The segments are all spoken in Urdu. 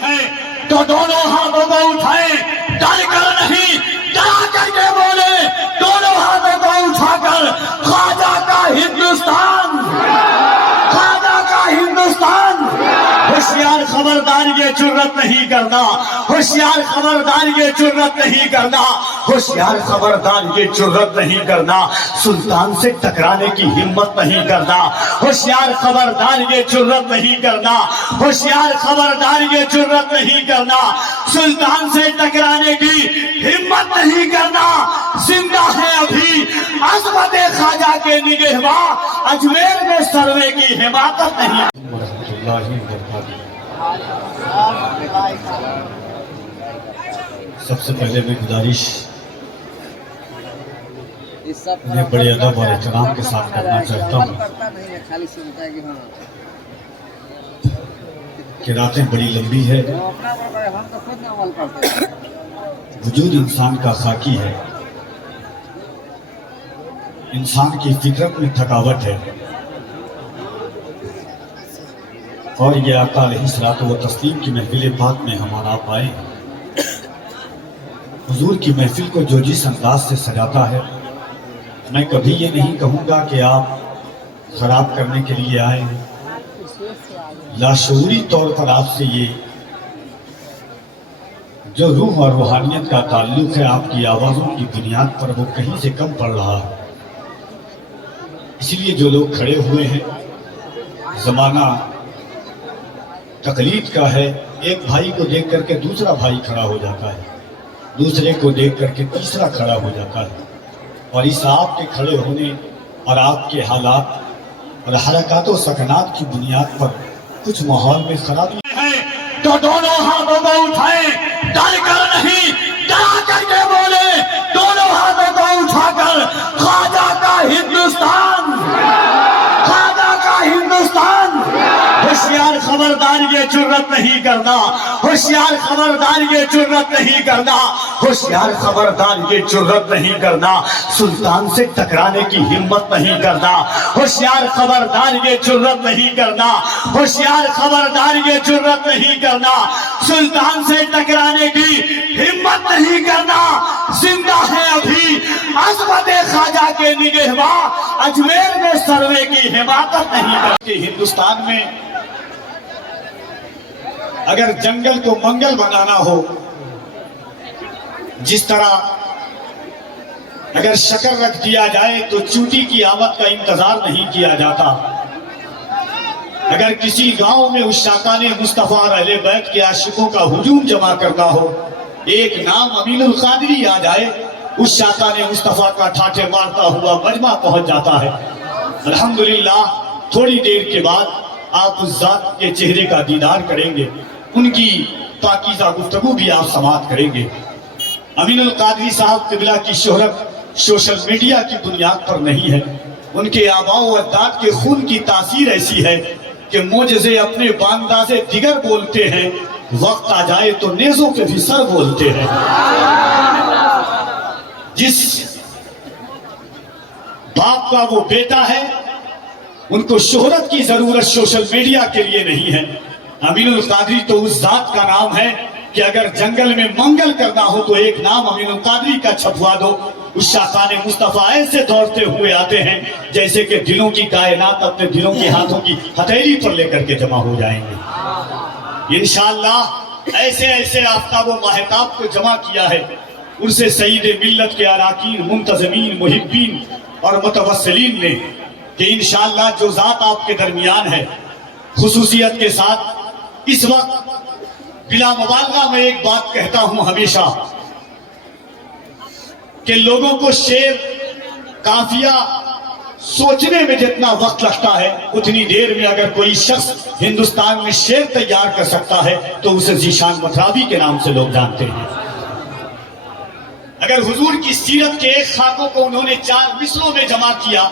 ہے تو دونوں ہاتھوں کو اٹھائیں، ڈر کر نہیں ڈرا کر کے بولے، دونوں ہاتھوں کو اٹھا کر خواجہ کا ہندوستان، خواجہ کا ہندوستان۔ ہوشیار خبردار یہ جرت نہیں کرنا، ہوشیار خبردار یہ جرت نہیں کرنا، ہوشیار خبردار یہ جرت نہیں کرنا، سلطان سے ٹکرانے کی ہمت نہیں کرنا، ہوشیار خبردار یہ جرت نہیں کرنا، ہوشیار خبردار یہ جرت نہیں کرنا، سلطان سے ٹکرانے کی ہمت نہیں کرنا۔ زندہ ہے ابھی عظمت خواجہ کے نگہباں، اجمیر میں سروے کی حماقت نہیں۔ سب سے پہلے میں گزارش میں بڑے ادب اور احترام کے ساتھ کرنا چاہتا ہوں کہ راتیں بڑی لمبی ہے، وجود انسان کا خاکی ہے، انسان کی فطرت میں تھکاوٹ ہے، اور یہ آقا علیہ الصلوۃ والتسلیم کی محفل پاک میں ہم آپ آئے ہیں۔ حضور کی محفل کو جو جس انداز سے سجاتا ہے، میں کبھی یہ نہیں کہوں گا کہ آپ خراب کرنے کے لیے آئے ہیں۔ لاشعوری طور پر آپ سے یہ جو روح اور روحانیت کا تعلق ہے، آپ کی آوازوں کی بنیاد پر وہ کہیں سے کم پڑ رہا ہے۔ اس لیے جو لوگ کھڑے ہوئے ہیں، زمانہ تقلید کا ہے، ایک بھائی کو دیکھ کر کے دوسرا بھائی کھڑا ہو جاتا ہے، دوسرے کو دیکھ کر کے تیسرا کھڑا ہو جاتا ہے، اور اس آپ کے کھڑے ہونے اور آپ کے حالات اور حرکات و سکنات کی بنیاد پر کچھ ماحول میں خرابی ہے تو دونوں ہاتھوں کو اٹھائیں، ڈر کر نہیں ڈرا کر کے بولے، دونوں ہاتھوں کو اٹھا کر خواجہ کا ہندوستان، خواجہ کا ہندوستان۔ ہوشیار خبردار یہ جرت نہیں کرنا، ہوشیار خبردار یہ جرت نہیں کرنا، ہوشیار خبردار یہ جرت نہیں کرنا، سلطان سے ٹکرانے کی ہمت نہیں کرنا، ہوشیار خبردار یہ جرت نہیں کرنا، ہوشیار خبردار یہ جرت نہیں کرنا، سلطان سے ٹکرانے کی ہمت نہیں کرنا۔ زندہ ہے ابھی عظمت خواجہ کے نگہباں، اجمیر میں سروے کی حماقت نہیں کرتی۔ ہندوستان میں اگر جنگل کو منگل بنانا ہو، جس طرح اگر شکر رکھ دیا جائے تو چوٹی کی آمد کا انتظار نہیں کیا جاتا، اگر کسی گاؤں میں عشاقان مصطفیٰ اور اہل بیت کے عاشقوں کا ہجوم جمع کرنا ہو، ایک نام امین القادری آ جائے، عشاقان مصطفیٰ کا ٹھاٹھے مارتا ہوا مجمع پہنچ جاتا ہے۔ الحمدللہ تھوڑی دیر کے بعد آپ اس ذات کے چہرے کا دیدار کریں گے، ان کی پاکیزہ گفتگو بھی آپ سماعت کریں گے۔ امین القادری صاحب قبلہ کی شہرت سوشل میڈیا کی بنیاد پر نہیں ہے، ان کے آباء و اجداد کے خون کی تاثیر ایسی ہے کہ معجزے اپنے باندازے دیگر بولتے ہیں، وقت آ جائے تو نیزوں کے بھی سر بولتے ہیں۔ جس باپ کا وہ بیٹا ہے، ان کو شہرت کی ضرورت سوشل میڈیا کے لیے نہیں ہے۔ امین القادری تو اس ذات کا نام ہے کہ اگر جنگل میں منگل کرنا ہو تو ایک نام امین القادری کا چھپوا دو، اس شاقان مصطفیٰ ایسے دوڑتے ہوئے آتے ہیں جیسے کہ دلوں کی کائنات اپنے دلوں کے ہاتھوں کی ہتھیلی پر لے کر کے جمع ہو جائیں گے۔ انشاءاللہ ایسے ایسے آفتاب و ماہتاب کو جمع کیا ہے، ان سے سید ملت کے اراکین، منتظمین، محبین اور متوسلین نے، کہ انشاءاللہ جو ذات آپ کے درمیان ہے، خصوصیت کے ساتھ اس وقت بلا مبالغہ میں ایک بات کہتا ہوں ہمیشہ کہ لوگوں کو شعر قافیہ سوچنے میں جتنا وقت لگتا ہے، اتنی دیر میں اگر کوئی شخص ہندوستان میں شعر تیار کر سکتا ہے تو اسے ذیشان مطرابی کے نام سے لوگ جانتے ہیں۔ اگر حضور کی سیرت کے ایک خاکوں کو انہوں نے 4 مصروں میں جمع کیا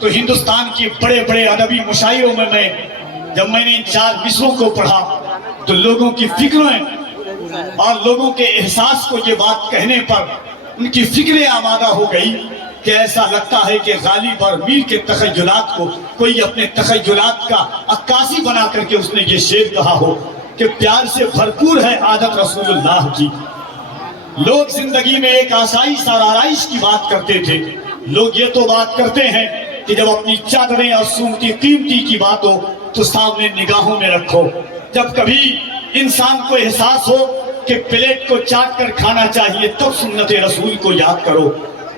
تو ہندوستان کی بڑے بڑے ادبی مشاعروں میں جب میں نے ان 4 مصروں کو پڑھا تو لوگوں کی فکریں اور لوگوں کے احساس کو یہ بات کہنے پر ان کی فکریں آمادہ ہو گئی کہ ایسا لگتا ہے کہ غالب اور میر کے تخیلات کو کوئی اپنے تخیلات کا عکاسی بنا کر کے اس نے یہ شعر کہا ہو کہ پیار سے بھرپور ہے عادت رسول اللہ کی. لوگ زندگی میں ایک آسائش اور آرائش کی بات کرتے تھے. لوگ یہ تو بات کرتے ہیں کہ جب اپنی چادریں اور سومتی قیمتی کی بات ہو تو سامنے نگاہوں میں رکھو. جب کبھی انسان کو احساس ہو کہ پلیٹ کو چاٹ کر کھانا چاہیے تب سنت رسول کو یاد کرو.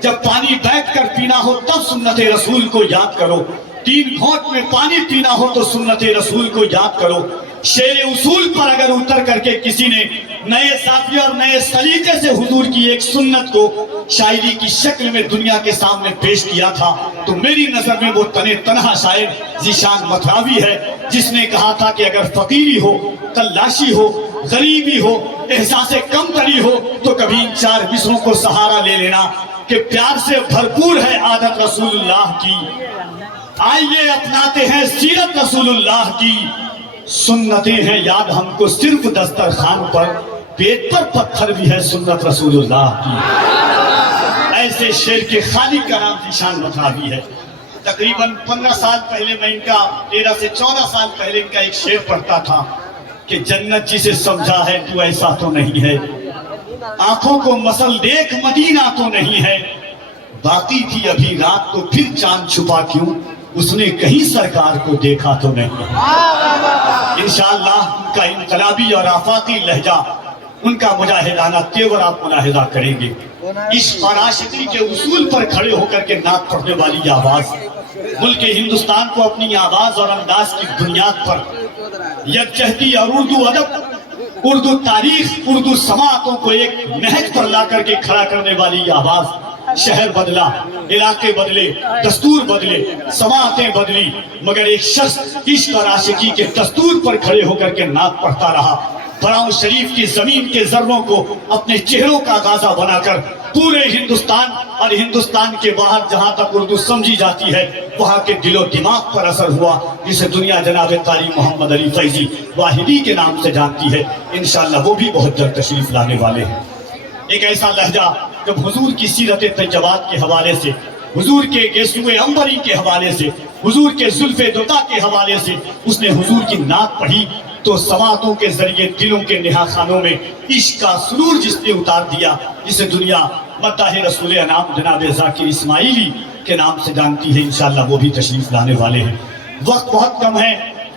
جب پانی بیٹھ کر پینا ہو تب سنت رسول کو یاد کرو. 3 گھونٹ میں پانی پینا ہو تو سنت رسول کو یاد کرو. شعر اصول پر اگر اتر کر کے کسی نے نئے صافیہ اور نئے سلیقے سے حضور کی ایک سنت کو شاعری کی شکل میں دنیا کے سامنے پیش کیا تھا تو میری نظر میں وہ تنہا شاعر ذیشان مطراوی ہے جس نے کہا تھا کہ اگر فقیری ہو، تلاشی ہو، غریبی ہو، احساس کمتری ہو تو کبھی ان 4 مصروں کو سہارا لے لینا کہ پیار سے بھرپور ہے عادت رسول اللہ کی. آئیے اپناتے ہیں سیرت رسول اللہ کی. سنتیں ہیں یاد ہم کو صرف دسترخوان پر، پیٹ پر پتھر بھی ہے سنت رسول اللہ کی. ایسے شعر کے خالق کا نام ذیشان مطراوی ہے. تقریباً 15 سال پہلے میں ان کا 13 سے 14 سال پہلے ان کا ایک شعر پڑھتا تھا کہ جنت جسے سمجھا ہے تو ایسا تو نہیں ہے، آنکھوں کو مسل دیکھ مدینہ تو نہیں ہے، باقی تھی ابھی رات تو پھر چاند چھپا کیوں، اس نے کہیں سرکار کو دیکھا تو نہیں ہے. انشاءاللہ ان کا انقلابی اور آفاقی لہجہ، ان کا مجاہدانہ تیور آپ ملاحظہ کریں گے. عشق اور عاشقی کے اصول پر کھڑے ہو کر کے نعت پڑھنے والی آواز ملک ہندوستان کو اپنی آواز اور انداز کی بنیاد پر یکجہتی اور اردو ادب، اردو تاریخ، اردو سماعتوں کو ایک نہج پر لا کر کے کھڑا کرنے والی آواز. شہر بدلا، علاقے بدلے، دستور بدلے، سماعتیں بدلی، مگر ایک شخص عشق اور عاشقی کے دستور پر کھڑے ہو کر کے نعت پڑھتا رہا. براؤں شریف کی زمین کے ذروں کو اپنے چہروں کا غازہ بنا کر پورے ہندوستان اور ہندوستان کے باہر جہاں تک اردو سمجھی جاتی ہے وہاں کے دل و دماغ پر اثر ہوا، جسے دنیا جناب قاری محمد علی فیضی واحدی کے نام سے جانتی ہے. انشاءاللہ وہ بھی بہت جلد تشریف لانے والے ہیں. ایک ایسا لہجہ جب حضور کی سیرت طیبات کے حوالے سے، حضور کے گیسوئے عنبری کے حوالے سے، حضور کے زلف دتا کے حوالے سے اس نے حضور کی نعت پڑھی تو سماعتوں کے ذریعے دلوں کے نہا خانوں میں عشق کا سرور جس نے اتار دیا، جسے دنیا مداح رسول انام جناب ذاکر اسماعیلی کے نام سے جانتی ہے. انشاءاللہ وہ بھی تشریف لانے والے ہیں. وقت بہت کم ہے،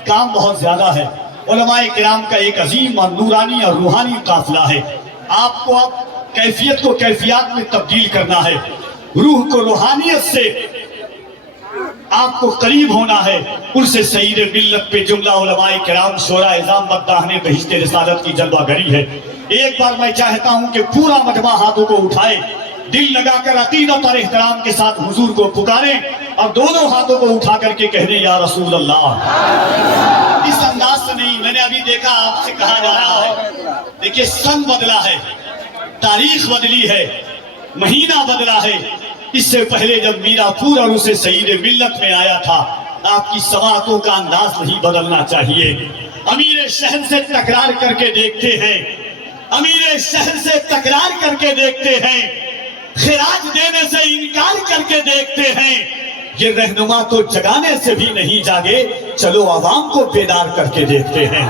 کام بہت زیادہ ہے. علماء کرام کا ایک عظیم اور نورانی اور روحانی قافلہ ہے. آپ کو اب کیفیت کو کیفیات میں تبدیل کرنا ہے، روح کو روحانیت سے آپ کو قریب ہونا ہے. ان سے سید ملت پہ جملہ علماء کرام شورا اعظام مداح نے بہشت رسالت کی جلوہ گری ہے. ایک بار میں چاہتا ہوں کہ پورا مجمع ہاتھوں کو اٹھائے، دل لگا کر عقیدت اور احترام کے ساتھ حضور کو پکاریں اور دونوں ہاتھوں کو اٹھا کر کے کہہ دیں یا رسول اللہ. اس انداز سے نہیں، میں نے ابھی دیکھا آپ سے کہا جا رہا ہے. دیکھیے سن بدلا ہے، تاریخ بدلی ہے، مہینہ بدلا ہے. اس سے پہلے جب میرا پور اور اسے سید ملت میں آیا تھا آپ کی سماعتوں کا انداز نہیں بدلنا چاہیے. امیر شہر سے تکرار کر کے دیکھتے ہیں، امیر شہر سے تکرار کر کے دیکھتے ہیں، خراج دینے سے انکار کر کے دیکھتے ہیں. یہ رہنما تو جگانے سے بھی نہیں جاگے، چلو عوام کو بیدار کر کے دیکھتے ہیں.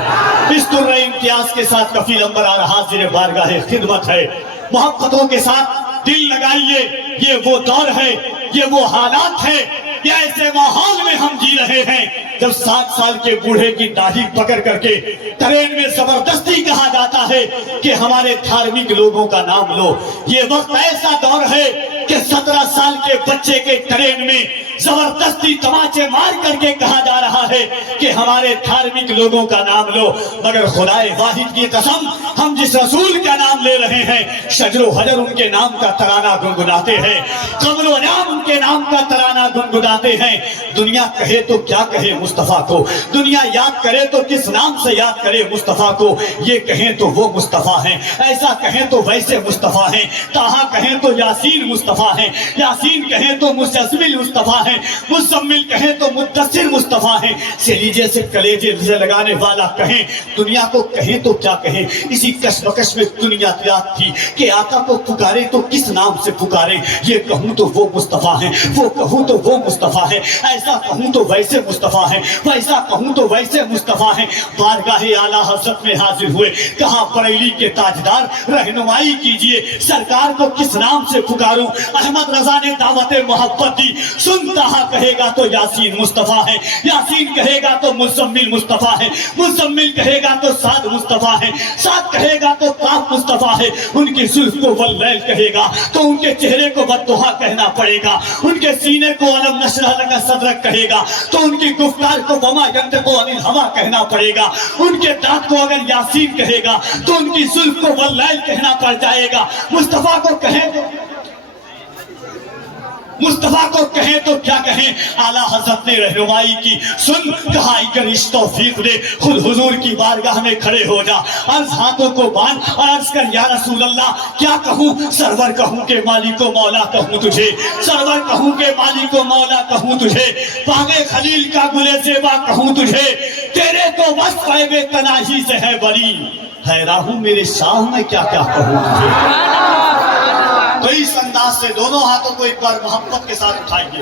اس طرح امتیاز کے ساتھ کفیل انبر آ رہا حاضر بارگاہ خدمت ہے. محبتوں کے ساتھ دل لگائیے، یہ وہ دور ہے، یہ وہ حالات ہے، یہ ایسے ماحول میں ہم جی رہے ہیں جب 7 سال کے بوڑھے کی داڑھی پکڑ کر کے ٹرین میں زبردستی کہا جاتا ہے کہ ہمارے دھارمک لوگوں کا نام لو. یہ وقت ایسا دور ہے کہ 17 سال کے بچے کے ٹرین میں زبردستی تماچے مار کر کے کہا جا رہا ہے کہ ہمارے دھارمک لوگوں کا نام لو. مگر خدائے واحد کی قسم، ہم جس رسول کا نام لے رہے ہیں شجر و حجر ان کے نام کا ترانہ گنگناتے ہیں، قمر و نام ان کے نام کا ترانہ گنگناتے ہیں. دنیا کہے تو کیا کہے مصطفیٰ کو، دنیا یاد کرے تو کس نام سے یاد کرے مصطفیٰ کو. یہ کہیں تو وہ مصطفیٰ ہیں، ایسا کہیں تو ویسے مصطفیٰ ہیں، تاہا کہیں تو یاسین مصطفیٰ مصطفیٰ ہیں, یاسین کہیں تو مستزمل مصطفیٰ ہیں, مزمل کہیں تو مدثر مصطفیٰ ہیں, سلیجے سے کلیجے سے لگانے والا کہیں, دنیا کو کہیں تو کیا کہیں. اسی کشمکش میں دنیا یاد تھی کہ آقا کو پکارے تو کس نام سے پکارے. یہ کہوں تو وہ مصطفیٰ ہیں, وہ کہوں تو وہ مصطفیٰ ہیں, ایسا کہوں تو ویسے مصطفیٰ ہیں, ویسا کہوں تو ویسے مصطفیٰ ہیں. بارگاہ اعلیٰ حضرت میں حاضر ہوئے, کہا بریلی کے تاجدار رہنمائی کیجئے, سرکار کو کس نام سے پکاروں. احمد رضا نے دعوت محبت دی, سنتا کہے گا تو یاسین مصطفیٰ ہے, یاسین کہے گا تو مزمل مصطفیٰ ہے, مزمل کہے گا تو سعد مصطفیٰ ہے, سعد کہے گا تو قاف مصطفیٰ ہے. ان کی زلف کو واللیل کہے گا تو ان کے چہرے کو والضحیٰ کہنا پڑے گا, ان کے سینے کو الم نشرح لک صدرک کہے گا تو ان کی گفتار کو وما ینطق عن الہویٰ کہنا پڑے گا. ان کے دانت کو اگر یاسین کہے گا تو ان کی زلف کو واللیل کہنا پڑ جائے گا. مصطفیٰ کو کہیں تو کیا کہیں. اعلیٰ حضرت نے رہنمائی کی, سن کہا اگر اس توفیق دے خود حضور کی بارگاہ میں کھڑے ہو جا, عرض ہاتھوں کو باندھ اور عرض کر یا رسول اللہ کیا کہوں. سرور کہوں کہ مالک و مولا کہوں تجھے, سرور کہوں کہ مالک و مولا کہوں تجھے, باغ خلیل کا گل زیبا کہوں تجھے, تیرے تو وصف ہے بے تناہی سے ہے بری, حیران ہوں میرے شاہ میں کیا کیا کہوں تجھے. تو اس انداز سے دونوں ہاتھوں کو ایک بار محبت کے ساتھ اٹھائیں گے.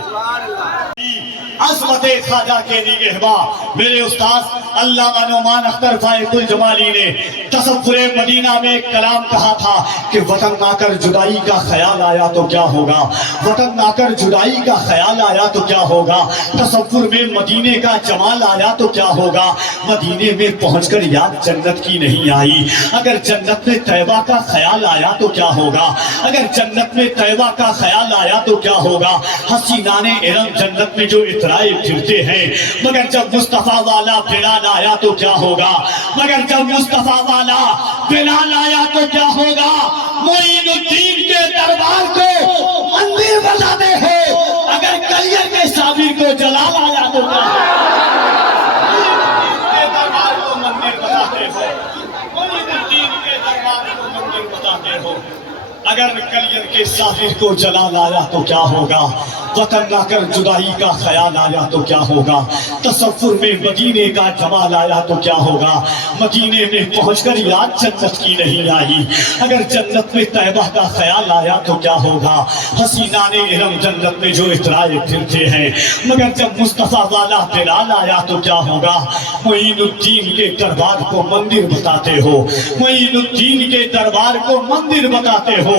عظمت خواجہ کے نگہباں میرے استاد علامہ نعمان اختر فائق الجمالی نے تصور مدینہ میں ایک کلام کہا تھا کہ وطن نہ کر جدائی کا خیال آیا تو کیا ہوگا, وطن نہ کر جدائی کا خیال آیا تو کیا ہوگا, تصور میں مدینے کا جمال آیا تو کیا ہوگا. مدینے میں پہنچ کر یاد جنت کی نہیں آئی, اگر جنت میں طیبہ کا خیال آیا تو کیا ہوگا, اگر جنت میں طیبہ کا خیال آیا تو کیا ہوگا. حسینان ارم جنت میں جو اترائے پھرتے ہیں, مگر جب مصطفیٰ والا بلال آیا تو کیا ہوگا, مگر جب مصطفیٰ والا بلال آیا تو کیا ہوگا. معین الدین کے دربار کو مندر بناتے ہو, اگر کلیئر کے صابر کو جلال آیا تو کیا ہوگا. اگر کلیئر کے صابر کو جلال آیا تو کیا ہوگا, وطن نہ کر جدائی کا خیال آیا تو کیا ہوگا. تصور میں مدینے کا جمال آیا تو کیا ہوگا, مدینے میں پہنچ کر یاد جنت کی نہیں آئی, اگر جنت میں طیبہ کا خیال آیا تو کیا ہوگا. حسینان ارم جنت میں جو اترائے پھرتے ہیں, مگر جب مصطفیٰ والا بلال آیا تو کیا ہوگا. معین الدین کے دربار کو مندر بتاتے ہو, معین الدین کے دربار کو مندر بتاتے ہو,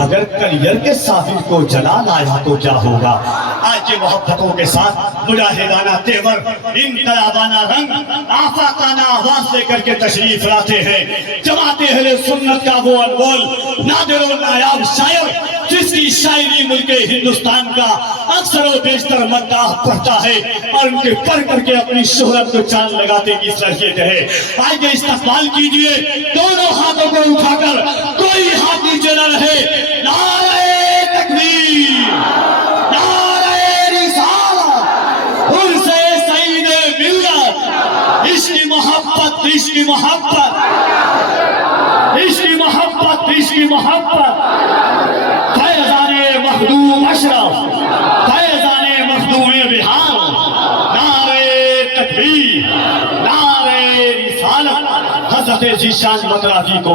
اگر کلیئر کے صابر کو جلال آیا تو کیا ہوگا. آج کے محبتوں کے ساتھ مجاہدانہ تیور, انقلابانہ رنگ, آفاقانہ آواز لے کر کے تشریف لاتے ہیں جماعت اہل سنت کا وہ انمول نادر و نایاب شاعر, جس کی شاعری ملک ہندوستان کا اکثر و بیشتر مداح پڑھتا ہے اور ان کے پڑھ کر کے اپنی شہرت کو چاند لگاتے کی صلاحیت ہے. آئیے استقبال کیجئے دونوں ہاتھوں کو اٹھا کر, کوئی ہاتھ نیچے نہ رہے. نعرہ تکبیر, نعرہ رسالت, عرس سعید ملت, عشق محبت, عشق محبت, عشق محبت, عشق محبت. فیضان مخدوم اشرف, فیضان مخدوم بہار, نعرہ تکبیر, نعرہ رسالت. حضرت ذیشان مدرازی کو